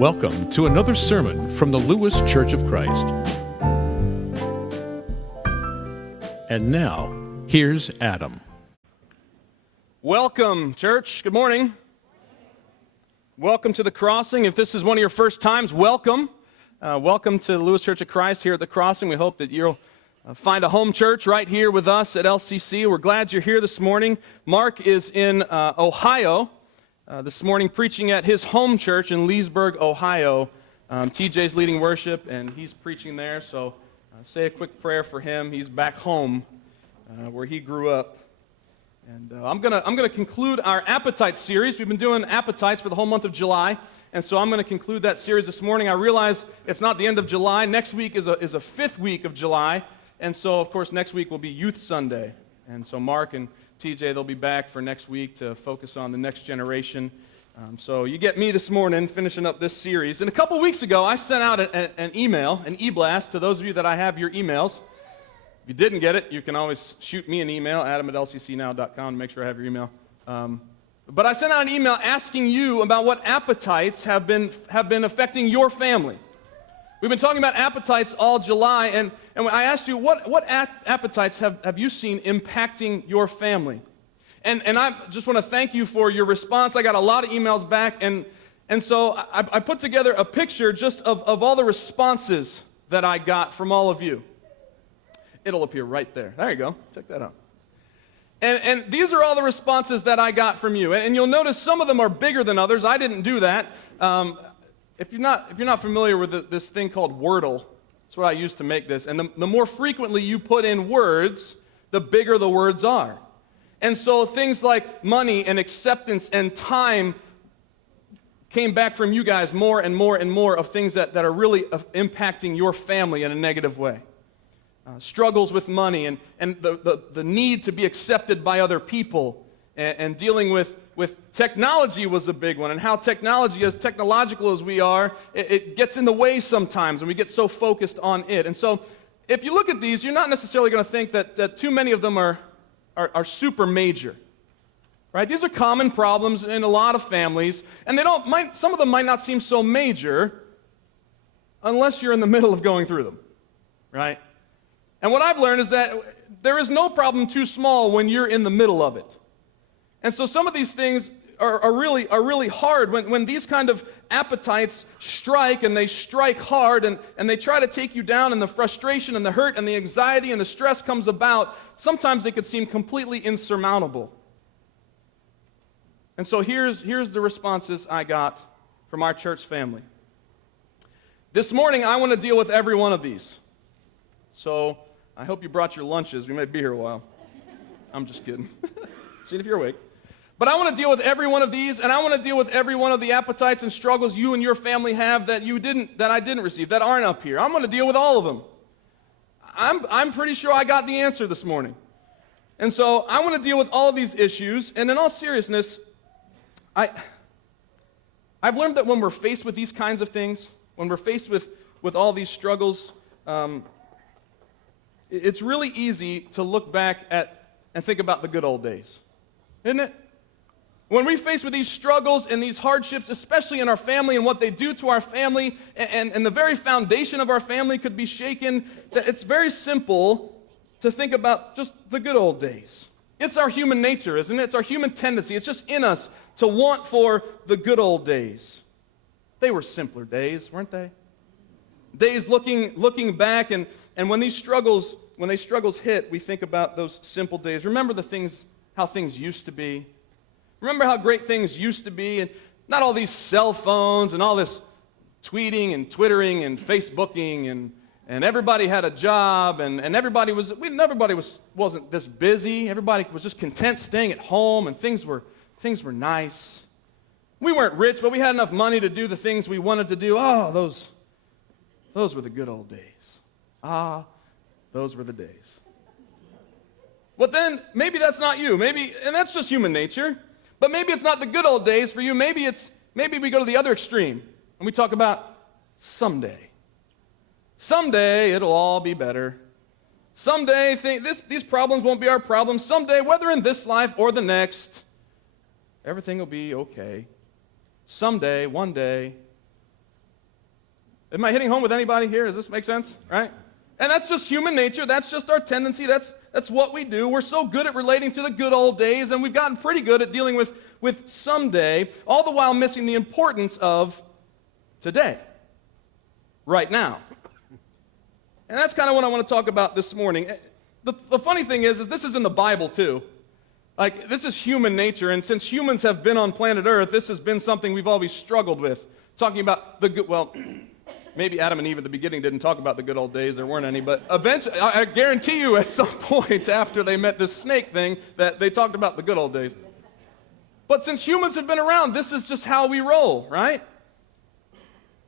Welcome to another sermon from the Lewes Church of Christ. And now, here's Adam. Welcome, church. Good morning. Welcome to the Crossing. If this is one of your first times, welcome. Welcome to the Lewes Church of Christ here at the Crossing. We hope that you'll find a home church right here with us at LCC. We're glad you're here this morning. Mark is in Ohio this morning preaching at his home church in Leesburg, Ohio. TJ's leading worship, and he's preaching there, so say a quick prayer for him. He's back home where he grew up. And I'm gonna conclude our Appetite series. We've been doing Appetites for the whole month of July, and so I'm going to conclude that series this morning. I realize it's not the end of July. Next week is a fifth week of July, and so, of course, next week will be Youth Sunday. And so Mark and TJ, they'll be back for next week to focus on the next generation. So you get me this morning finishing up this series. And a couple weeks ago, I sent out an email, an e-blast, to those of you that I have your emails. If you didn't get it, you can always shoot me an email, adam@lccnow.com, to make sure I have your email. But I sent out an email asking you about what appetites have been affecting your family. We've been talking about appetites all July, and I asked you, what appetites have you seen impacting your family? And I just want to thank you for your response. I got a lot of emails back, and so I put together a picture just of all the responses that I got from all of you. It'll appear right there. There you go. Check that out. And these are all the responses that I got from you. And you'll notice some of them are bigger than others. I didn't do that. If you're not familiar with this thing called Wordle, that's what I used to make this. And the more frequently you put in words, the bigger the words are. And so things like money and acceptance and time came back from you guys more and more and more of things that are really impacting your family in a negative way. Struggles with money and the need to be accepted by other people and dealing with technology was a big one, and how technology, as technological as we are, it gets in the way sometimes, and we get so focused on it. And so if you look at these, you're not necessarily going to think that too many of them are super major, right? These are common problems in a lot of families, and some of them might not seem so major unless you're in the middle of going through them, right? And what I've learned is that there is no problem too small when you're in the middle of it. And so some of these things are really hard when these kind of appetites strike, and they strike hard, and they try to take you down, and the frustration and the hurt and the anxiety and the stress comes about. Sometimes they could seem completely insurmountable. And so here's the responses I got from our church family. This morning, I want to deal with every one of these. So I hope you brought your lunches. We might be here a while. I'm just kidding. See if you're awake. But I want to deal with every one of these, and I want to deal with every one of the appetites and struggles you and your family have that I didn't receive, that aren't up here. I'm going to deal with all of them. I'm pretty sure I got the answer this morning. And so I want to deal with all of these issues, and in all seriousness, I've learned that when we're faced with these kinds of things, when we're faced with all these struggles, it's really easy to look back at and think about the good old days, isn't it? When we're faced with these struggles and these hardships, especially in our family and what they do to our family, and the very foundation of our family could be shaken, it's very simple to think about just the good old days. It's our human nature, isn't it? It's our human tendency. It's just in us to want for the good old days. They were simpler days, weren't they? Days looking back, and when these struggles hit, we think about those simple days. Remember how things used to be. Remember how great things used to be, and not all these cell phones and all this tweeting and twittering and Facebooking, and everybody had a job, and everybody wasn't this busy. Everybody was just content staying at home, and things were nice. We weren't rich, but we had enough money to do the things we wanted to do. Oh, those were the good old days. Those were the days. But then maybe that's not you. And that's just human nature. But maybe it's not the good old days for you. Maybe we go to the other extreme and we talk about someday. Someday it'll all be better. Someday these problems won't be our problems. Someday, whether in this life or the next, everything will be okay. Someday, one day, Am I hitting home with anybody here? Does this make sense? Right? And that's just human nature. That's just our tendency. That's what we do. We're so good at relating to the good old days, and we've gotten pretty good at dealing with someday, all the while missing the importance of today, right now. And that's kind of what I want to talk about this morning. The funny thing is this is in the Bible too. Like, this is human nature, and since humans have been on planet Earth, this has been something we've always struggled with. Talking about the good, well, maybe Adam and Eve at the beginning didn't talk about the good old days, there weren't any, but eventually, I guarantee you at some point after they met this snake thing, that they talked about the good old days. But since humans have been around, this is just how we roll, right?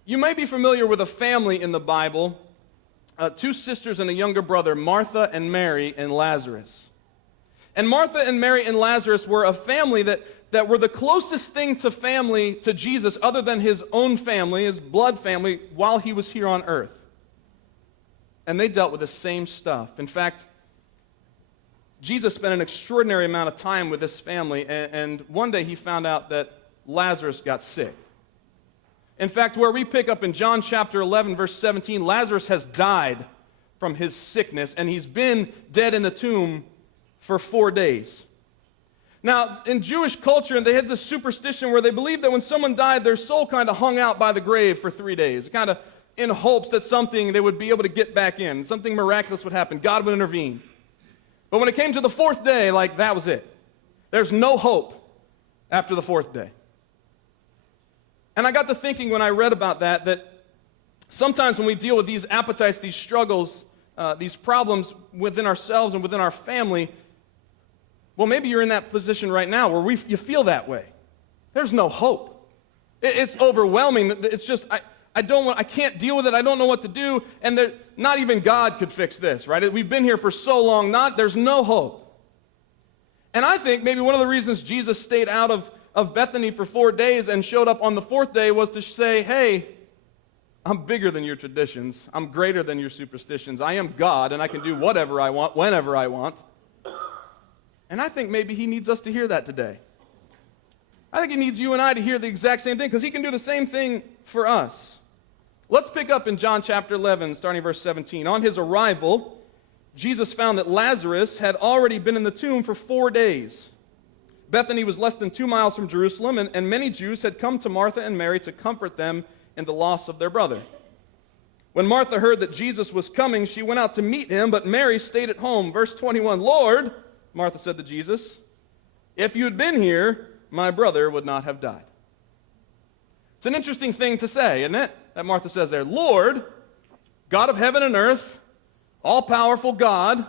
You may be familiar with a family in the Bible, two sisters and a younger brother, Martha and Mary and Lazarus. And Martha and Mary and Lazarus were a family that were the closest thing to family to Jesus other than his own family, his blood family, while he was here on earth. And they dealt with the same stuff. In fact, Jesus spent an extraordinary amount of time with this family, and one day he found out that Lazarus got sick. In fact, where we pick up in John chapter 11, verse 17, Lazarus has died from his sickness, and he's been dead in the tomb for 4 days. Now, in Jewish culture, they had this superstition where they believed that when someone died, their soul kind of hung out by the grave for 3 days, kind of in hopes that something they would be able to get back in, something miraculous would happen, God would intervene. But when it came to the fourth day, like, that was it. There's no hope after the fourth day. And I got to thinking when I read about that sometimes when we deal with these appetites, these struggles, these problems within ourselves and within our family, well, maybe you're in that position right now where you feel that way. There's no hope. It's overwhelming. It's just, I can't deal with it. I don't know what to do. And not even God could fix this, right? We've been here for so long. There's no hope. And I think maybe one of the reasons Jesus stayed out of Bethany for 4 days and showed up on the fourth day was to say, hey, I'm bigger than your traditions. I'm greater than your superstitions. I am God, and I can do whatever I want, whenever I want. And I think maybe he needs us to hear that today. I think he needs you and I to hear the exact same thing, because he can do the same thing for us. Let's pick up in John chapter 11, starting verse 17. On his arrival, Jesus found that Lazarus had already been in the tomb for 4 days. Bethany was less than 2 miles from Jerusalem, and many Jews had come to Martha and Mary to comfort them in the loss of their brother. When Martha heard that Jesus was coming, she went out to meet him, but Mary stayed at home. Verse 21, Lord, Martha said to Jesus, if you had been here, my brother would not have died. It's an interesting thing to say, isn't it? That Martha says there, Lord, God of heaven and earth, all-powerful God,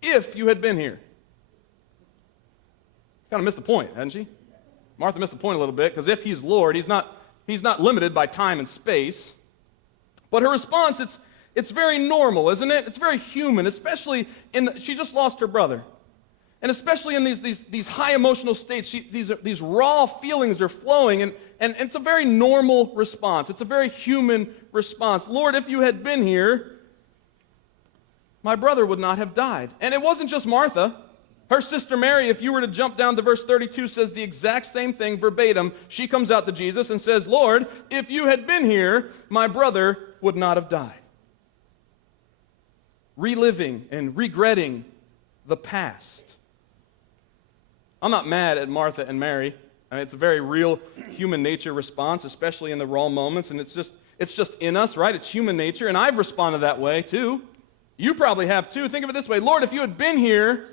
if you had been here. Kind of missed the point, hadn't she? Martha missed the point a little bit, because if he's Lord, he's not limited by time and space. But her response, it's very normal, isn't it? It's very human, especially she just lost her brother. And especially in these high emotional states, these raw feelings are flowing, and it's a very normal response. It's a very human response. Lord, if you had been here, my brother would not have died. And it wasn't just Martha. Her sister Mary, if you were to jump down to verse 32, says the exact same thing verbatim. She comes out to Jesus and says, Lord, if you had been here, my brother would not have died. Reliving and regretting the past. I'm not mad at Martha and Mary. I mean, it's a very real human nature response, especially in the raw moments, and it's just in us, right? It's human nature, and I've responded that way too. You probably have too. Think of it this way. Lord, if you had been here,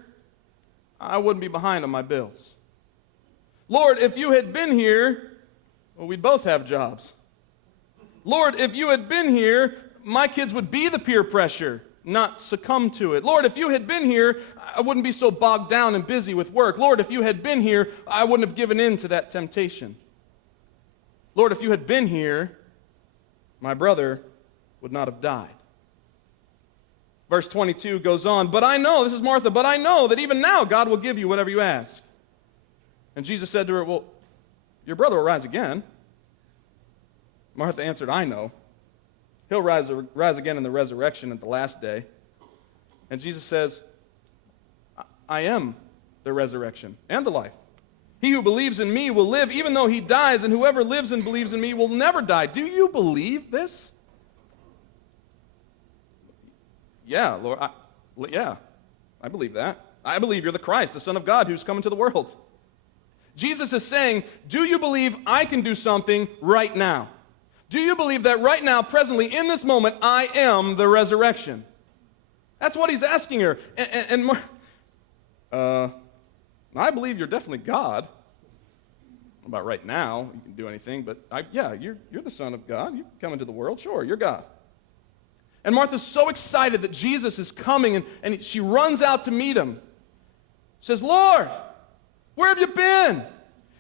I wouldn't be behind on my bills. Lord, if you had been here, well, we'd both have jobs. Lord, if you had been here, my kids would be the peer pressure, not succumb to it. Lord, if you had been here, I wouldn't be so bogged down and busy with work. Lord, if you had been here, I wouldn't have given in to that temptation. Lord, if you had been here, my brother would not have died. Verse 22 goes on, but I know, this is Martha, but I know that even now God will give you whatever you ask. And Jesus said to her, well, your brother will rise again. Martha answered, I know. He'll rise again in the resurrection at the last day. And Jesus says, I am the resurrection and the life. He who believes in me will live even though he dies, and whoever lives and believes in me will never die. Do you believe this? Yeah, Lord, I believe that. I believe you're the Christ, the Son of God who's come into the world. Jesus is saying, do you believe I can do something right now? Do you believe that right now, presently, in this moment, I am the resurrection? That's what he's asking her. I believe you're definitely God. Not about right now, you can do anything, but you're the Son of God. You come into the world, sure, you're God. And Martha's so excited that Jesus is coming, and she runs out to meet him. Says, Lord, where have you been?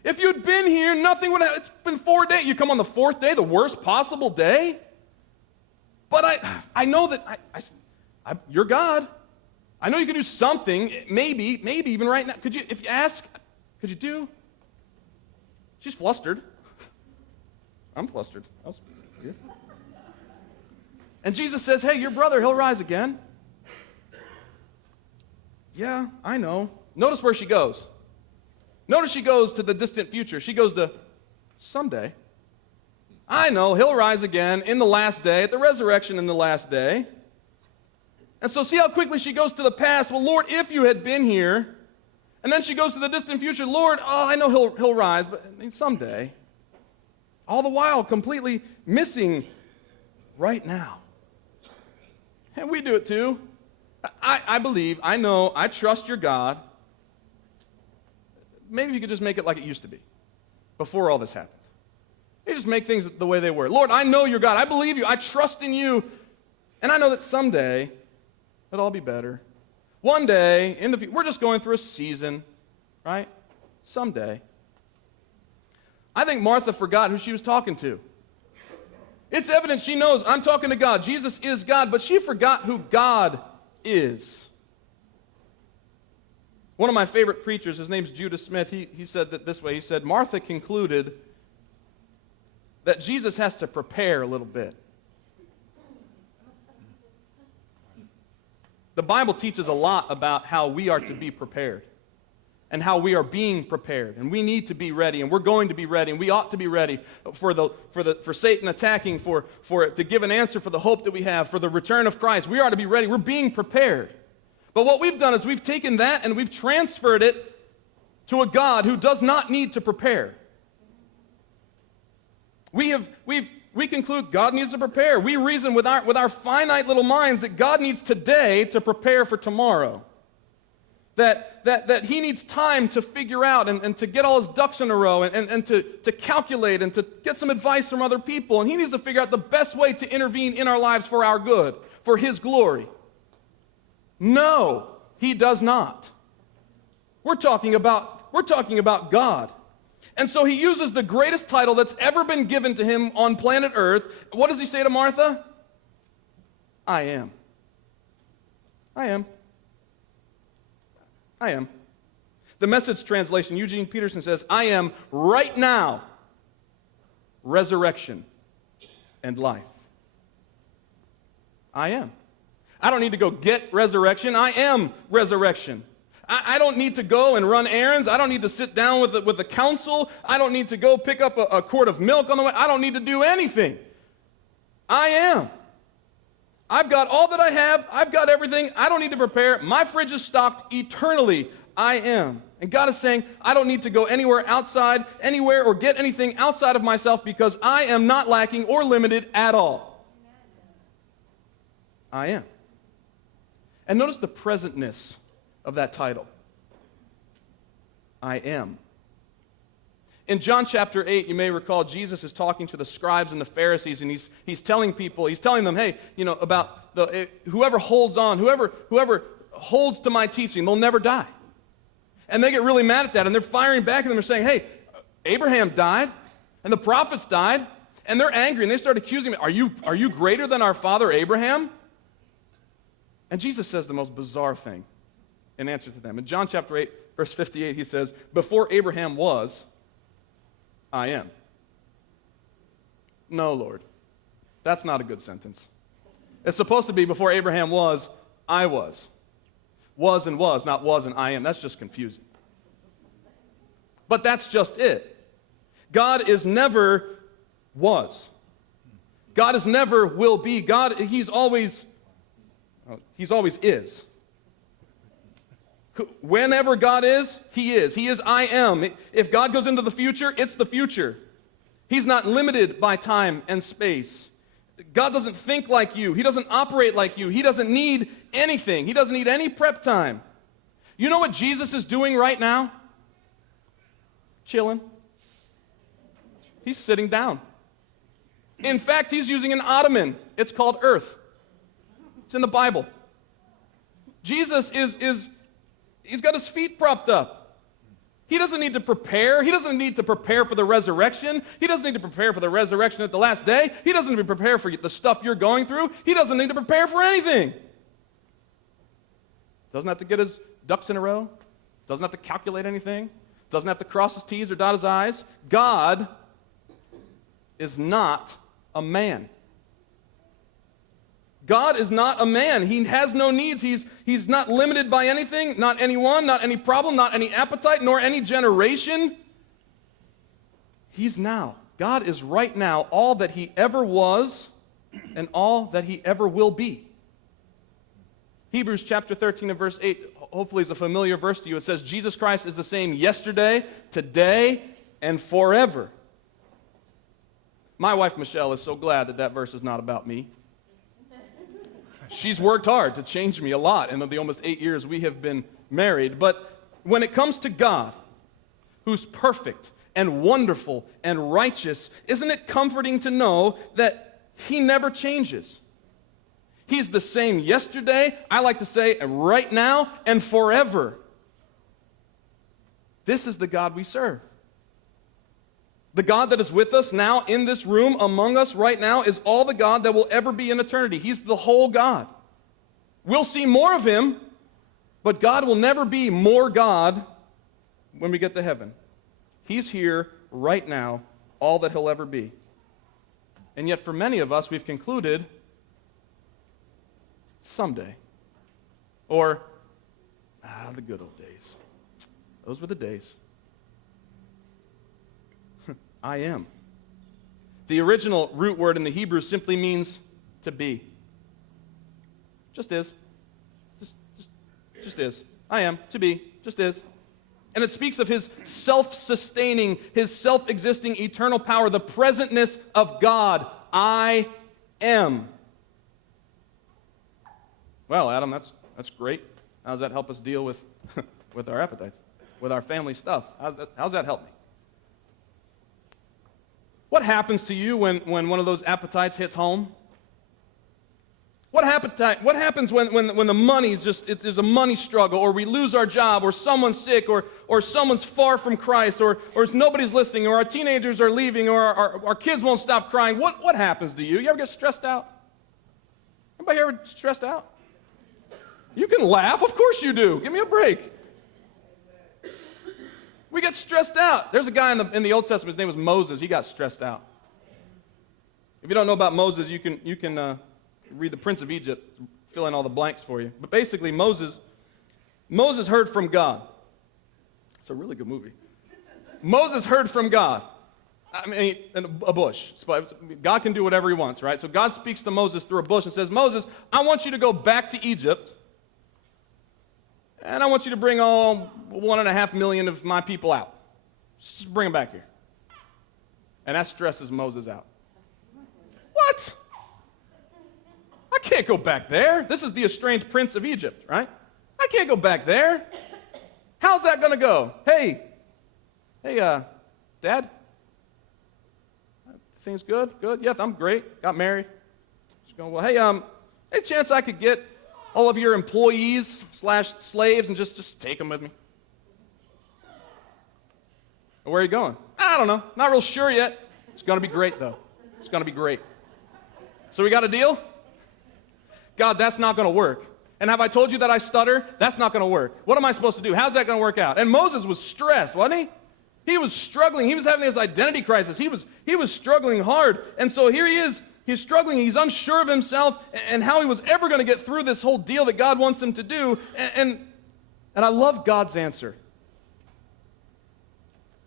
If you'd been here, nothing would have. It's been 4 days. You come on the fourth day, the worst possible day. But I know that you're God. I know you can do something. Maybe even right now. Could you, if you ask, could you do? She's flustered. I'm flustered. That was weird. And Jesus says, hey, your brother, he'll rise again. Yeah, I know. Notice where she goes. Notice she goes to the distant future. She goes to someday. I know, he'll rise again in the last day, at the resurrection in the last day. And so see how quickly she goes to the past. Well, Lord, if you had been here. And then she goes to the distant future. Lord, I know he'll rise, but someday. All the while completely missing right now. And we do it too. I believe, I know, I trust your God. Maybe if you could just make it like it used to be before all this happened. You just make things the way they were. Lord, I know you're God. I believe you. I trust in you. And I know that someday it'll all be better. One day, in the future, we're just going through a season, right? Someday. I think Martha forgot who she was talking to. It's evident she knows, I'm talking to God. Jesus is God, but she forgot who God is. One of my favorite preachers, his name's Judah Smith, he said that this way. He said, Martha concluded that Jesus has to prepare a little bit. The Bible teaches a lot about how we are to be prepared and how we are being prepared. And we need to be ready, and we're going to be ready, and we ought to be ready for Satan attacking, to give an answer for the hope that we have, for the return of Christ. We are to be ready. We're being prepared. But what we've done is we've taken that and we've transferred it to a God who does not need to prepare. We conclude God needs to prepare. We reason with our finite little minds that God needs today to prepare for tomorrow. That he needs time to figure out and to get all his ducks in a row and to calculate and to get some advice from other people. And he needs to figure out the best way to intervene in our lives for our good, for his glory. No, he does not. We're talking about God. And so he uses the greatest title that's ever been given to him on planet Earth. What does he say to Martha? I am. I am. I am. The Message translation, Eugene Peterson says, I am right now resurrection and life. I am. I don't need to go get resurrection. I am resurrection. I don't need to go and run errands. I don't need to sit down with the council. I don't need to go pick up a quart of milk on the way. I don't need to do anything. I am. I've got all that I have. I've got everything. I don't need to prepare. My fridge is stocked eternally. I am. And God is saying, I don't need to go anywhere outside, anywhere, or get anything outside of myself because I am not lacking or limited at all. I am. And notice the presentness of that title. I am. In John chapter 8, you may recall, Jesus is talking to the scribes and the Pharisees, and he's telling them, hey, about whoever holds on, whoever holds to my teaching, they'll never die. And they get really mad at that, and they're firing back at them and saying, hey, Abraham died, and the prophets died, and they're angry, and they start accusing me, are you greater than our father Abraham? And Jesus says the most bizarre thing in answer to them. In John chapter 8, verse 58, he says, before Abraham was, I am. No, Lord. That's not a good sentence. It's supposed to be before Abraham was, I was. Was and was, not was and I am. That's just confusing. But that's just it. God is never was. God is never will be. God, he's always He's always is. Whenever God is, He is. He is I am. If God goes into the future, it's the future. He's not limited by time and space. God doesn't think like you. He doesn't operate like you. He doesn't need anything. He doesn't need any prep time. You know what Jesus is doing right now? Chilling. He's sitting down. In fact, He's using an ottoman. It's called earth. It's in the Bible. Jesus He's got His feet propped up. He doesn't need to prepare. He doesn't need to prepare for the resurrection. He doesn't need to prepare for the resurrection at the last day. He doesn't need to prepare for the stuff you're going through. He doesn't need to prepare for anything. Doesn't have to get his ducks in a row. Doesn't have to calculate anything. Doesn't have to cross his T's or dot his I's. God is not a man. God is not a man. He has no needs. He's not limited by anything, not anyone, not any problem, not any appetite, nor any generation. He's now. God is right now all that He ever was and all that He ever will be. Hebrews chapter 13 and verse 8 hopefully is a familiar verse to you. It says, Jesus Christ is the same yesterday, today, and forever. My wife, Michelle, is so glad that verse is not about me. She's worked hard to change me a lot in the almost 8 years we have been married. But when it comes to God, who's perfect and wonderful and righteous, isn't it comforting to know that He never changes? He's the same yesterday, I like to say right now, and forever. This is the God we serve. The God that is with us now in this room among us right now is all the God that will ever be in eternity. He's the whole God. We'll see more of Him, but God will never be more God when we get to heaven. He's here right now, all that He'll ever be. And yet for many of us, we've concluded, someday. Or, the good old days. Those were the days. I am. The original root word in the Hebrew simply means to be. Just is. Just is. I am, to be, just is. And it speaks of His self-sustaining, His self-existing eternal power, the presentness of God. I am. Well, Adam, that's great. How does that help us deal with, with our appetites, with our family stuff? How's that help me? What happens to you when one of those appetites hits home? What happens when the money's there's a money struggle, or we lose our job, or someone's sick, or someone's far from Christ, or nobody's listening, or our teenagers are leaving, or our kids won't stop crying? What happens to you? You ever get stressed out? Anybody ever stressed out? You can laugh. Of course you do. Give me a break. We get stressed out. There's a guy in the Old Testament, his name was Moses. He got stressed out. If you don't know about Moses, you can read the Prince of Egypt, fill in all the blanks for you. But basically, Moses heard from God. It's a really good movie. Moses heard from God. I mean, in a bush. God can do whatever He wants, right? So God speaks to Moses through a bush and says, Moses, I want you to go back to Egypt, and I want you to bring all 1.5 million of my people out. Just bring them back here. And that stresses Moses out. What? I can't go back there. This is the estranged prince of Egypt, right? I can't go back there. How's that going to go? Hey, Dad? Things good? Good? Yeah, I'm great. Got married. Just going, well, hey, any chance I could get all of your employees / slaves and just take them with me? Where are you going? I don't know. Not real sure yet. It's going to be great, though. It's going to be great. So we got a deal? God, that's not going to work. And have I told you that I stutter? That's not going to work. What am I supposed to do? How's that going to work out? And Moses was stressed, wasn't he? He was struggling. He was having this identity crisis. He was struggling hard. And so here he is. He's struggling. He's unsure of himself and how he was ever going to get through this whole deal that God wants him to do. And I love God's answer.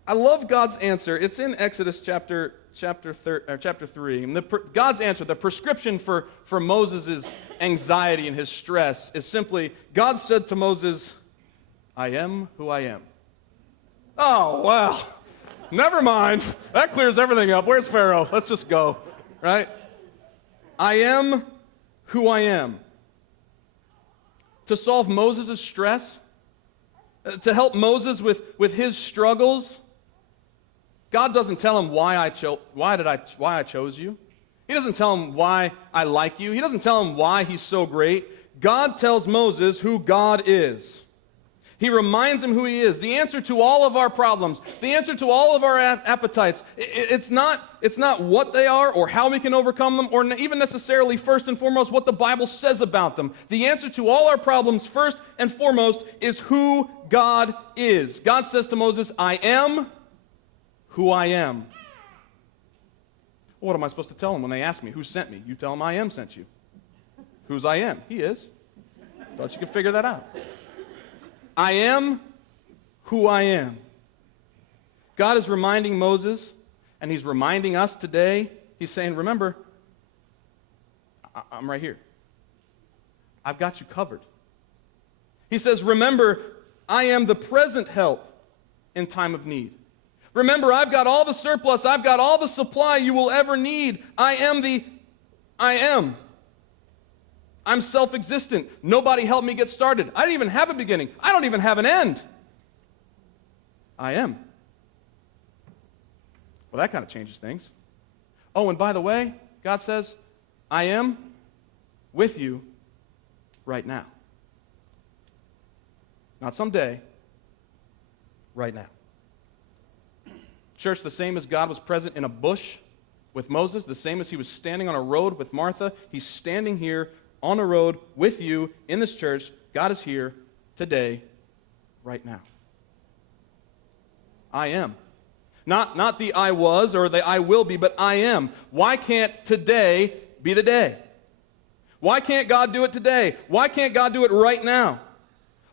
I love God's answer. It's in Exodus chapter chapter 3. And God's answer, the prescription for Moses' anxiety and his stress is simply, God said to Moses, I am who I am. Oh, wow. Never mind. That clears everything up. Where's Pharaoh? Let's just go, right? I am who I am. To solve Moses' stress, to help Moses with his struggles, God doesn't tell him why I chose you. He doesn't tell him why I like you. He doesn't tell him why he's so great. God tells Moses who God is. He reminds him who he is. The answer to all of our problems, the answer to all of our appetites, it's not what they are or how we can overcome them or even necessarily first and foremost what the Bible says about them. The answer to all our problems first and foremost is who God is. God says to Moses, I am who I am. What am I supposed to tell them when they ask me, who sent me? You tell them I am sent you. Whose I am? He is. Thought you could figure that out. I am who I am. God is reminding Moses, and he's reminding us today. He's saying, remember, I'm right here. I've got you covered. He says, remember, I am the present help in time of need. Remember, I've got all the surplus. I've got all the supply you will ever need. I am. I'm self-existent. Nobody helped me get started. I didn't even have a beginning. I don't even have an end. I am. Well, that kind of changes things. Oh, and by the way, God says, I am with you right now. Not someday, right now. Church, the same as God was present in a bush with Moses, the same as he was standing on a road with Martha, he's standing here on a road with you in this church. God is here today, right now. I am. Not the I was or the I will be, but I am. Why can't today be the day? Why can't God do it today? Why can't God do it right now?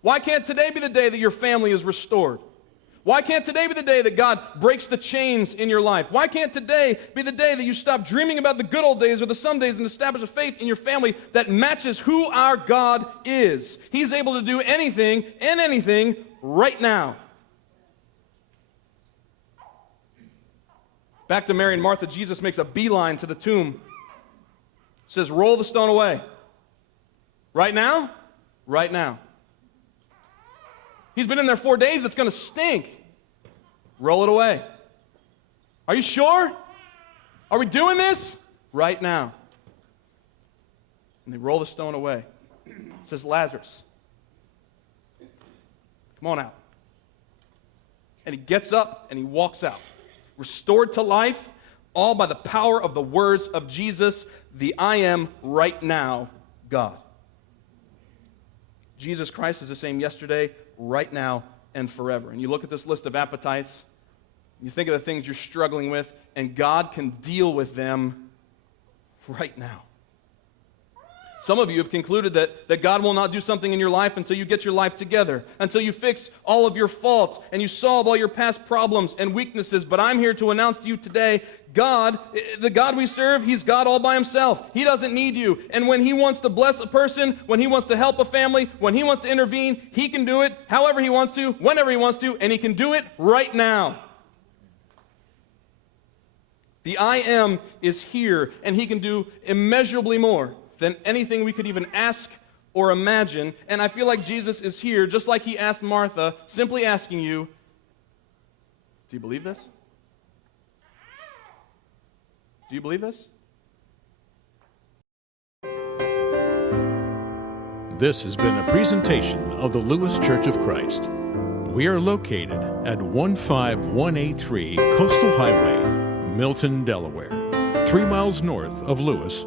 Why can't today be the day that your family is restored? Why can't today be the day that God breaks the chains in your life? Why can't today be the day that you stop dreaming about the good old days or the some days and establish a faith in your family that matches who our God is? He's able to do anything and anything right now. Back to Mary and Martha, Jesus makes a beeline to the tomb. Says, roll the stone away. Right now? Right now. He's been in there 4 days. It's going to stink. Roll it away. Are you sure? Are we doing this? Right now. And they roll the stone away. It says, Lazarus, come on out. And he gets up and he walks out. Restored to life, all by the power of the words of Jesus, the I am right now God. Jesus Christ is the same yesterday, right now, and forever. And you look at this list of appetites, you think of the things you're struggling with, and God can deal with them right now. Some of you have concluded that God will not do something in your life until you get your life together, until you fix all of your faults and you solve all your past problems and weaknesses. But I'm here to announce to you today, God, the God we serve, He's God all by Himself. He doesn't need you. And when He wants to bless a person, when He wants to help a family, when He wants to intervene, He can do it however He wants to, whenever He wants to, and He can do it right now. The I am is here, and He can do immeasurably more than anything we could even ask or imagine. And I feel like Jesus is here, just like He asked Martha, simply asking you, do you believe this? Do you believe this? This has been a presentation of the Lewes Church of Christ. We are located at 15183 Coastal Highway, Milton, Delaware, 3 miles north of Lewes.